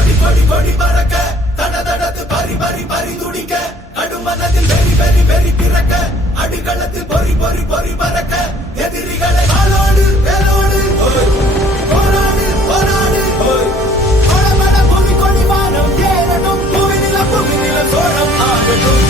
கொடி கொடி கொடி பறக்க தட தடத்து பறி பறி பறி துடிக்க கடுமனத்தில் வெறி வெறி வெறி பிறக்க அடிகளத்தில் பொறி பொறி பொறி பறக்க எதிரிகளை ஆளோடு வேலோடு போராடு போராடு கொடமட பூமி கொடி வானம் ஏறட்டும் புவி நில சோழம் ஆகட்டும்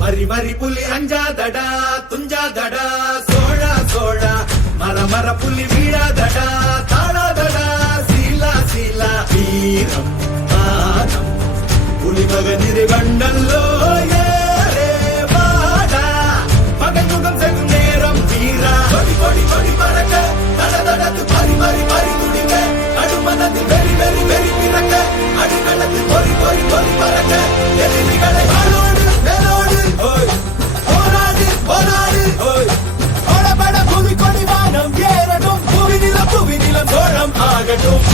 வரி வரி புலி அஞ்சாதடா துஞ்சாதடா சோழா சோழா மர மர புலி வீழாதடா தாழாதடா சீலா சீலா வீரம் மானம் புலி மகனிரு கண்டல்லோ ஏரே வாடா பகை முகம் செகும் நேரம் வீரா கொடி கொடி கொடி பறக்க தட தடத்து பறி பறி பறி துடிக்க அடுமனத்தில் வெறி வெறி வெறி பிறக்க அடிகளத்தில் பொறி பொறி பொறி பறக்க எதிரிகளை ஆளோடு வேலோடு போராடு போராடு கொடபட பூமி கொடி வானம் ஏறட்டும் புவி நிலம் சோழம் ஆகட்டும்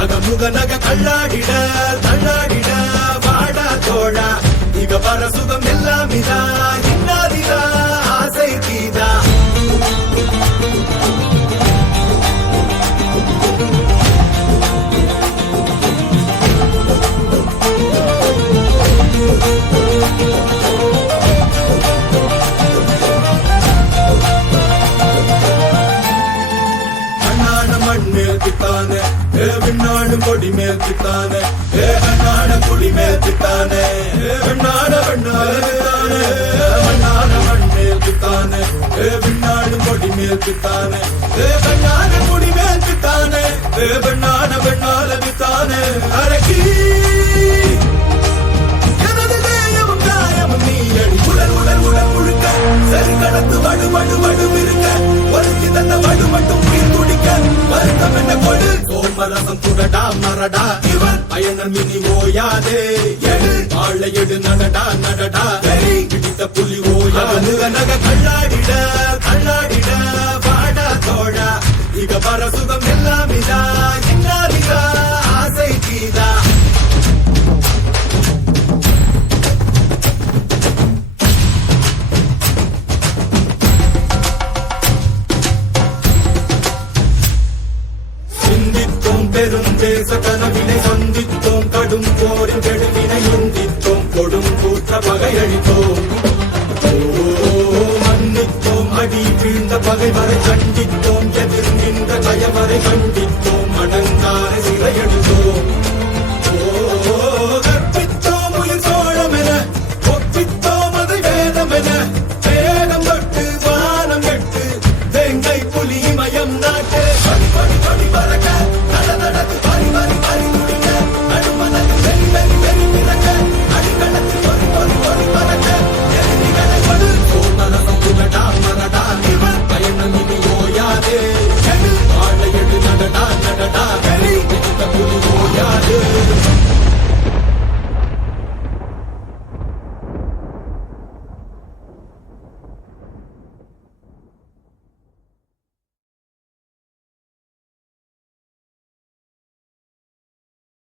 அகமுக நக கல்லாடிட தள்ளாடிட வாடா தோழா இக வர சுகம் எல்லாம் இதா இன்னாதிதா ஆசை தீதா மண்மேல் பித்தானே விண்ணாடு கொடி மேல் பித்தானே கண்ணாட குடி மேல் பித்தானே வெண்ணாட வெண்ணாட பித்தானே மண்ணாட மண்மேல் பித்தானே விண்ணாடு கொடி மேல் பித்தானே கண்ணாட குடி மேல் பித்தானே வெண்ணாட வெண்ணாட பித்தானே அரக்கி எனது தேயமும் காயமும் நீ அடி உடல் உடல் உடல் முழுக்க சரி கடந்து வடு வடு வடு இருக்க ஒருத்தி தந்த வடு மட்டும் உயிர் துடிக்க வருத்தம் என்ன கொடு சோமரசம் துடடா மரடா இவன் பயணம் இனி ஓயாதே எடு ஆளை எடு நடடா நடடா வெறி பிடித்த புலி ஓயாது நக கல்லாடிட கல்லாடிட வாடா தோழா இக வர சுகம் எல்லாம் இதா இன்னாதிதா ஆசை தீதா பெருந்தேச கனவினை சந்தித்தோம் கடும் போரின் கெடுவினை முந்தித்தோம் கொடும் கூற்ற பகையளித்தோம் மன்னித்தோம் அடி வீழ்ந்த பகைவரை கண்டித்தோம் எதிர் நின்ற கயவரை கண்டித்தோம் அடங்காரை சிறையெடுத்தோம் கற்பித்தோம் உயிர் சோழம் என ஒப்பித்தோம் அதை வேதம் என வேகம் தொட்டு வானம் எட்டு தேங்கை புலி மயம் நாட்டு